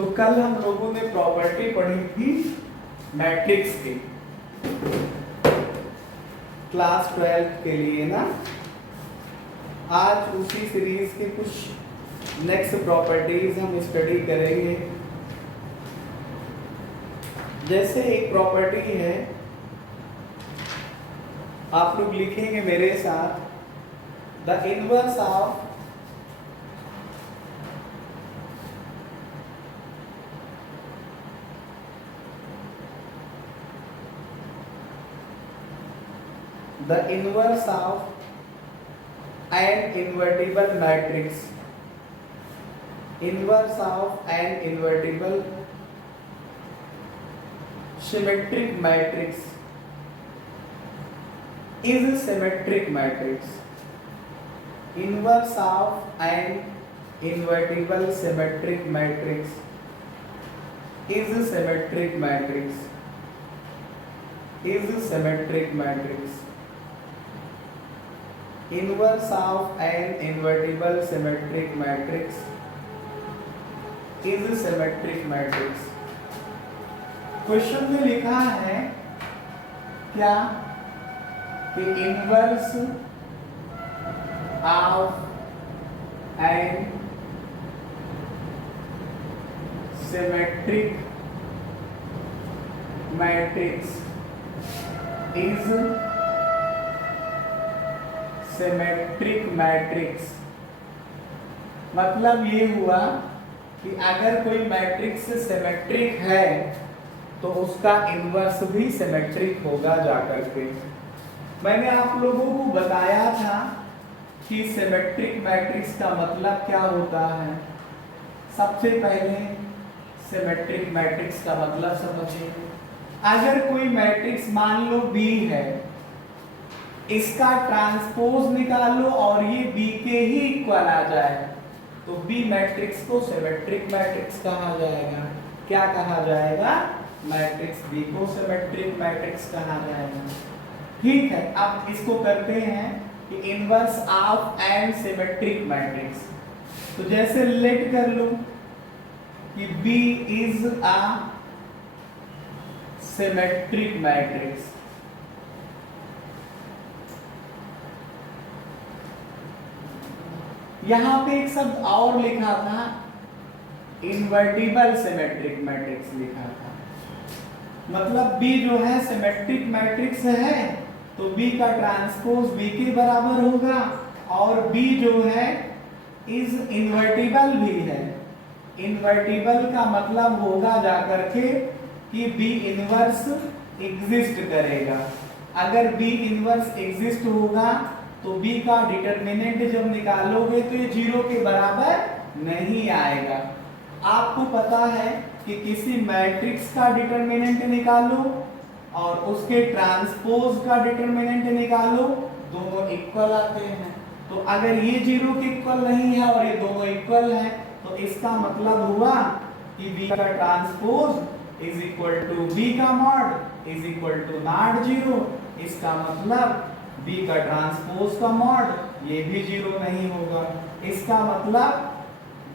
तो कल हम लोगों ने प्रॉपर्टी पढ़ी थी मैट्रिक्स की, क्लास 12 के लिए ना। आज उसी सीरीज के कुछ नेक्स्ट प्रॉपर्टीज हम स्टडी करेंगे। जैसे एक प्रॉपर्टी है, आप लोग लिखेंगे मेरे साथ, the inverse of the inverse of an invertible matrix, inverse of an invertible symmetric matrix is a symmetric matrix. Inverse of an invertible symmetric matrix is a symmetric matrix, is a symmetric matrix. Inverse of an invertible symmetric matrix is a symmetric matrix. Question में लिखा है क्या कि inverse of an symmetric matrix is symmetric matrix. मतलब ये हुआ कि अगर कोई मैट्रिक्स सिमेट्रिक है तो उसका इनवर्स भी सिमेट्रिक होगा जाकर के। मैंने आप लोगों को बताया था कि सिमेट्रिक मैट्रिक्स का मतलब क्या होता है। सबसे पहले सिमेट्रिक मैट्रिक्स का मतलब समझिए। अगर कोई मैट्रिक्स मान लो B है, इसका ट्रांसपोज निकालो और ये B के ही इक्वल आ जाए तो B मैट्रिक्स को सिमेट्रिक मैट्रिक्स कहा जाएगा। क्या कहा जाएगा? मैट्रिक्स B को सिमेट्रिक मैट्रिक्स कहा जाएगा। ठीक है, अब इसको करते हैं कि inverse of an symmetric matrix. तो जैसे लेट कर लो कि B is a symmetric matrix. यहां पे एक शब्द और लिखा था, इन्वर्टिबल सिमेट्रिक मैट्रिक्स लिखा था। मतलब B जो है सिमेट्रिक मैट्रिक्स है तो B का ट्रांसपोज B के बराबर होगा और B जो है इज इन्वर्टिबल भी है। इन्वर्टिबल का मतलब होगा जाकर के कि B इनवर्स एग्जिस्ट करेगा। अगर B इनवर्स एग्जिस्ट होगा तो B का डिटरमिनेंट जब निकालोगे तो ये 0 के बराबर नहीं आएगा। आपको पता है कि किसी मैट्रिक्स का डिटरमिनेंट निकालो और उसके ट्रांसपोज का डिटरमिनेंट निकालो, दोनों इक्वल आते हैं। तो अगर ये 0 के इक्वल नहीं है और ये दोनों इक्वल है तो इसका मतलब हुआ कि B का transpose is equal to B का mod is equal to not 0। इसका मतलब B का ट्रांसपोज का मॉड ये भी 0 नहीं होगा। इसका मतलब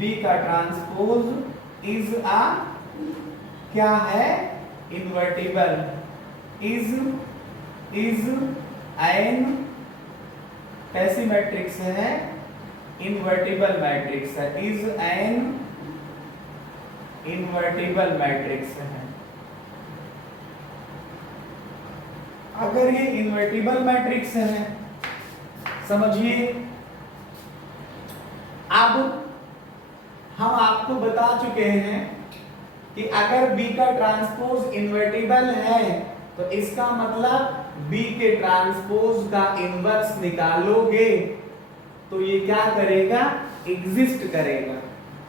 B का ट्रांसपोज इज आ क्या है? इन्वर्टिबल। इज एन कैसी मैट्रिक्स है? इन्वर्टिबल मैट्रिक्स है। इज एन इन्वर्टिबल मैट्रिक्स है। अगर ये इन्वर्टिबल मैट्रिक्स है, समझिए, अब हम आपको बता चुके हैं कि अगर B का ट्रांसपोज इन्वर्टिबल है तो इसका मतलब B के ट्रांसपोज का इनवर्स निकालोगे तो ये क्या करेगा? एग्जिस्ट करेगा।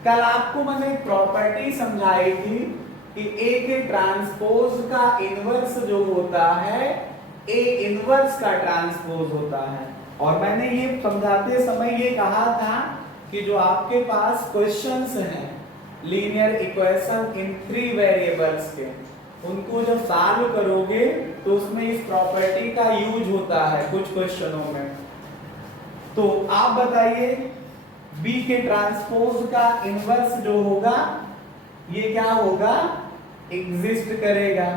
कल आपको मैंने एक प्रॉपर्टी समझाई थी कि A के ट्रांसपोज का इनवर्स जो होता है A इनवर्स का ट्रांसपोज होता है। और मैंने ये समझाते समय ये कहा था कि जो आपके पास क्वेश्चंस हैं लीनियर इक्वेशन इन 3 वेरिएबल्स के, उनको जब सॉल्व करोगे तो उसमें इस प्रॉपर्टी का यूज होता है कुछ क्वेश्चनों में। तो आप बताइए B के ट्रांसपोज का इनवर्स जो होगा ये क्या होगा, एग्जिस्ट करेगा।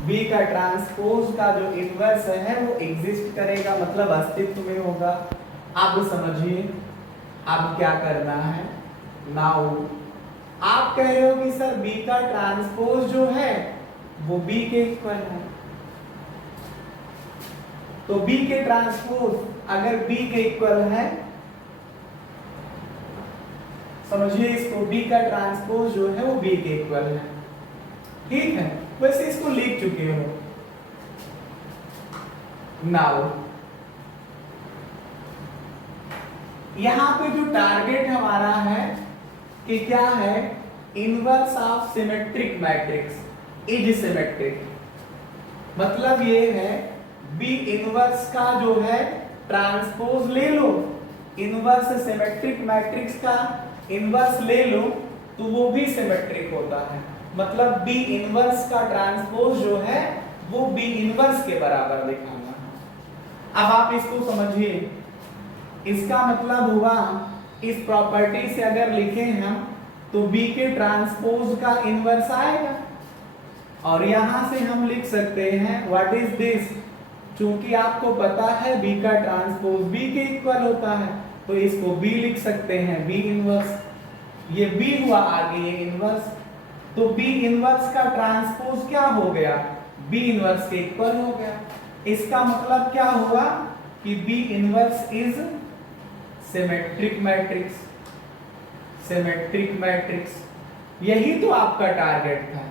बी का ट्रांसपोज का जो इनवर्स है वो एग्जिस्ट करेगा, मतलब अस्तित्व में होगा। अब समझिए अब क्या करना है। नाउ आप कह रहे हो कि सर बी का ट्रांसपोज जो है वो बी के इक्वल है, तो बी के ट्रांसपोज अगर बी के इक्वल है, समझिए इसको, बी का ट्रांसपोज जो है वो बी के इक्वल है, ठीक है। वैसे इसको लिख चुके हो। नाउ यहां पे जो टारगेट हमारा है कि क्या है, inverse of symmetric matrix is symmetric, मतलब ये है बी इनवर्स का जो है ट्रांसपोज ले लो, इनवर्स सिमेट्रिक मैट्रिक्स का इनवर्स ले लो तो वो भी सिमेट्रिक होता है, मतलब बी इनवर्स का ट्रांसपोज जो है वो बी इनवर्स के बराबर दिखाना है। अब आप इसको समझिए, इसका मतलब हुआ इस प्रॉपर्टी से अगर लिखें हम तो बी के ट्रांसपोज का इनवर्स आएगा, और यहां से हम लिख सकते हैं व्हाट इज दिस, चूंकि आपको पता है बी का ट्रांसपोज बी के इक्वल होता है तो इसको बी लिख सकते हैं, बी इनवर्स। ये बी हुआ आगे ये इनवर्स, तो बी इनवर्स का ट्रांसपोज क्या हो गया, बी इनवर्स के इक्वल हो गया। इसका मतलब क्या हुआ कि B inverse is symmetric matrix, symmetric matrix. यही तो आपका टारगेट था,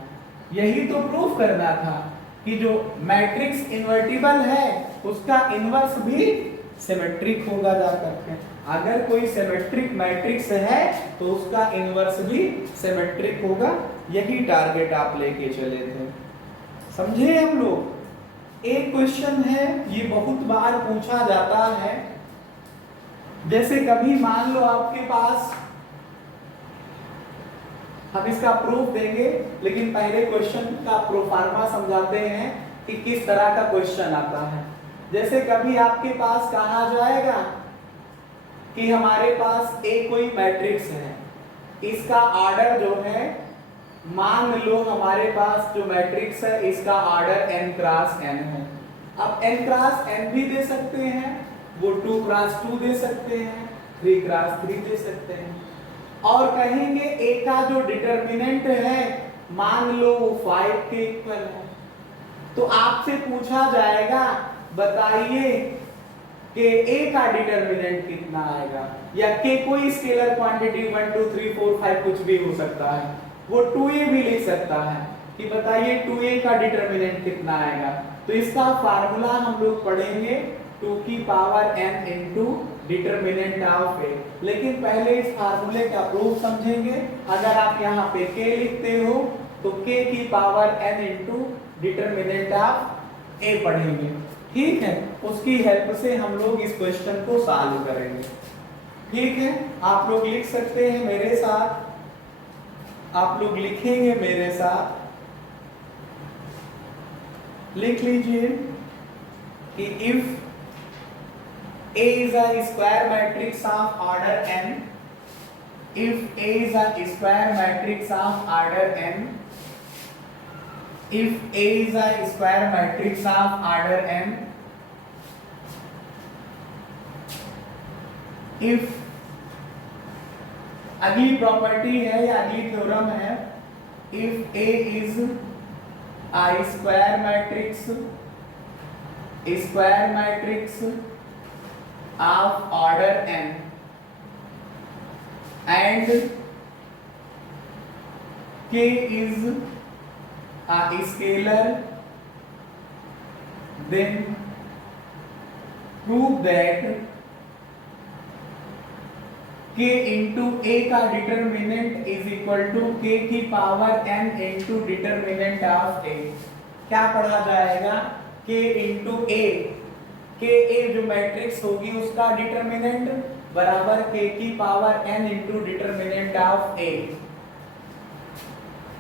यही तो प्रूफ करना था कि जो मैट्रिक्स इन्वर्टिबल है उसका इनवर्स भी सिमेट्रिक होगा जाकर के। अगर कोई सिमेट्रिक मैट्रिक्स है तो उसका इनवर्स भी सिमेट्रिक होगा, यही टारगेट आप लेके चले थे, समझे हम लोग। एक क्वेश्चन है, ये बहुत बार पूछा जाता है, जैसे कभी मान लो आपके पास, हम इसका प्रूफ देंगे लेकिन पहले क्वेश्चन का प्रोफार्मा समझाते हैं कि किस तरह का क्वेश्चन आता है। जैसे कभी आपके पास कहा जाएगा कि हमारे पास एक कोई मैट्रिक्स है, इसका ऑर्डर जो है, मान लो हमारे पास जो मैट्रिक्स है इसका ऑर्डर n क्रॉस n है। अब n क्रॉस n भी दे सकते हैं, वो 2 क्रॉस 2 दे सकते हैं, 3 क्रॉस 3 दे सकते हैं, और कहेंगे a का जो डिटर्मिनेंट है मान लो वो 5 के इक्वल है। तो आपसे पूछा जाएगा बताइए कि a का डिटर्मिनेंट कितना आएगा, या k कोई स्केलर क्वांटिटी 1 2 3 4 5 कुछ भी हो सकता है, वो 2a भी लिख सकता है कि बताइए 2a का डिटर्मिनेंट कितना आएगा। तो इसका फार्मूला हम लोग पढ़ेंगे 2 की power n into determinant of a, लेकिन पहले इस फार्मूले का प्रूफ समझेंगे। अगर आप यहाँ पे k लिखते हो तो k की power n into determinant of a पढ़ेंगे, ठीक है। उसकी हेल्प से हम लोग इस क्वेश्चन को सॉल्व करेंगे, ठीक है। आप लोग लिख सकते हैं मेरे साथ, आप लोग लिखेंगे मेरे साथ, लिख लीजिए कि if A is a square matrix of order n, if A is a square matrix of order n, if A is a square matrix of order n, if अगली प्रॉपर्टी है या अगली थ्योरम है, if A is a square matrix of order n and k is a scalar, then prove that k into a का determinant is equal to k की power n into determinant of a। क्या पढ़ा जाएगा, k into a, के ए जो matrix होगी उसका determinant बराबर k की power n into determinant of a।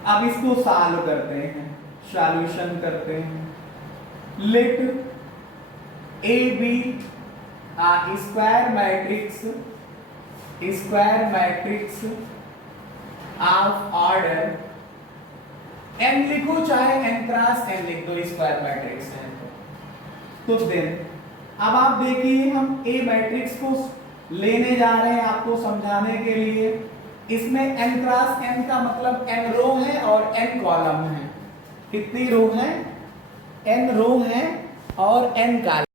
अब इसको सॉल्व करते हैं, सॉल्यूशन करते हैं। Let a be square matrix of order n लिखो चाहे n क्रॉस n लिख दो, स्क्वायर मैट्रिक्स है तो देन अब आप देखिए हम A मैट्रिक्स को लेने जा रहे हैं आपको समझाने के लिए। इसमें n क्रॉस n का मतलब n रो है और n कॉलम है। कितनी रो है? n रो है और n कॉलम।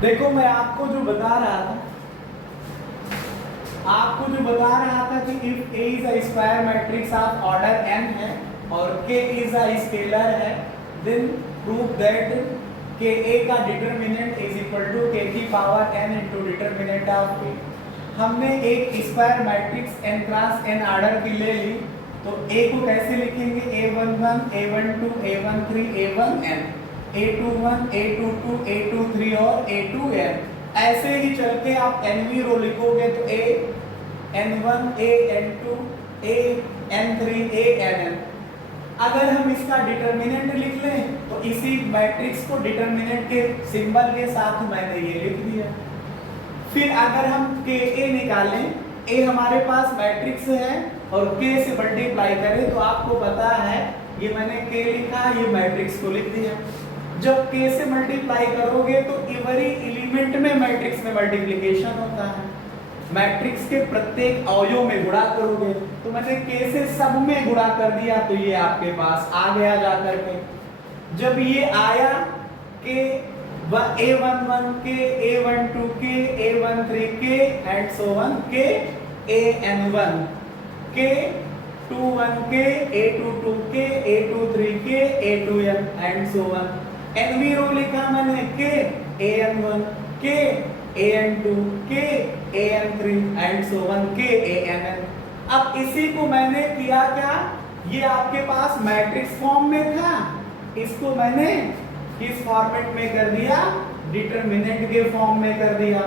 देखो मैं आपको जो बता रहा था कि if A is a square matrix of order n है और K इज अ स्केलर है, देन प्रूव दैट कि A का determinant is equal to K की power n into determinant of K। हमने एक square matrix n cross n order की ले ली, तो A को कैसे लिखेंगे? A11, A12, A13, A1n, A21, A22, A23 और A2n। ऐसे ही चल के आप nवीं रो लिखोगे तो AN1, AN2, AN3, ANn। अगर हम इसका डिटरमिनेंट लिख लें तो इसी मैट्रिक्स को डिटरमिनेंट के सिंबल के साथ मैंने ये लिख दिया। फिर अगर हम KA निकालें, A हमारे पास मैट्रिक्स है और K से मल्टीप्लाई करें तो आपको पता है ये मैंने K लिखा, ये मैट्रिक्स को लिख दिया। जब K से मल्टीप्लाई करोगे तो एवरी एलिमेंट में मैट्रिक्स में मल्टीप्लिकेशन होता है। मैट्रिक्स के प्रत्येक अवयव में गुणा करोगे, तो मैंने K से सब में गुणा कर दिया तो ये आपके पास आ गया जाकर के। जब ये आया K A11 K A12 K A13 K and so on K AN1 K A21 K A22 K A23 K A2n and so on. nवीं रो लिखा मैंने K AN1 K AN2 K AN3 and so on K ANn। अब इसी को मैंने किया क्या, ये आपके पास मैट्रिक्स फॉर्म में था, इसको मैंने किस फॉर्मेट में कर दिया? डिटरमिनेंट के फॉर्म में कर दिया।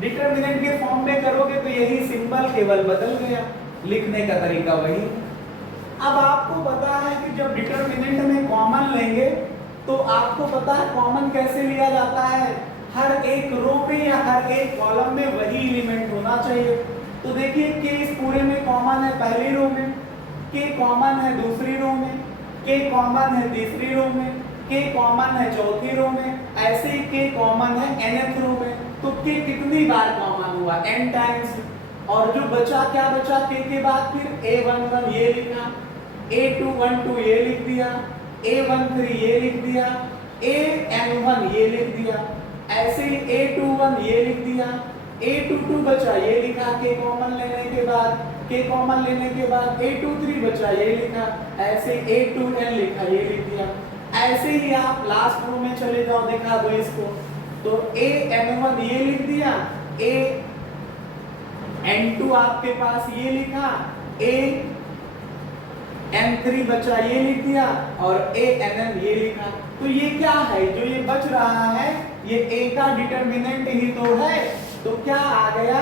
डिटरमिनेंट के फॉर्म में करोगे तो यही सिंबल केवल बदल गया, लिखने का तरीका वही। अब आपको पता है कि जब डिटरमिनेंट में कॉमन लेंगे तो आपको पता है कॉमन कैसे लिया जाता है? हर एक रो में या हर एक कॉलम में वही एलिमेंट होना चाहिए। तो देखिए K इस पूरे में कॉमन है पहली रो में, K कॉमन है दूसरी रो में, K कॉमन है तीसरी रो में, K कॉमन है चौथी रो में, ऐसे ही K कॉमन है nth रो में। तो K कितनी बार कॉमन हुआ? n times. और जो बचा क्या बचा K के बाद? फिर A11 ये लिखा, A212 ये लिख दिया, A13 ये लिख दिया, AN1 ये लिख दिया, ऐसे ही A21 ये लिख दिया, A22 बचा ये लिखा K कॉमन लेने के बाद, K कॉमन लेने के बाद A23 बचा ये लिखा, ऐसे A2n लिखा ये लिख दिया। ऐसे ही आप लास्ट रो में चले जाओ, दिखा दो इसको, तो AN1 ये लिख दिया, AN2 आपके पास ये लिखा, AN3 बचा ये लिख दिया और ANn ये लिखा। तो ये क्या है? जो ये बच रहा है ये A का डिटरमिनेंट ही तो है। तो क्या आ गया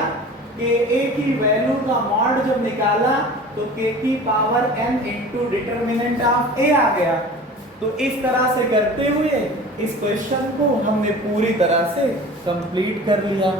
कि A की वैल्यू का मॉड जब निकाला तो K की power n into determinant of A आ गया। तो इस तरह से करते हुए इस क्वेश्चन को हमने पूरी तरह से कंप्लीट कर लिया।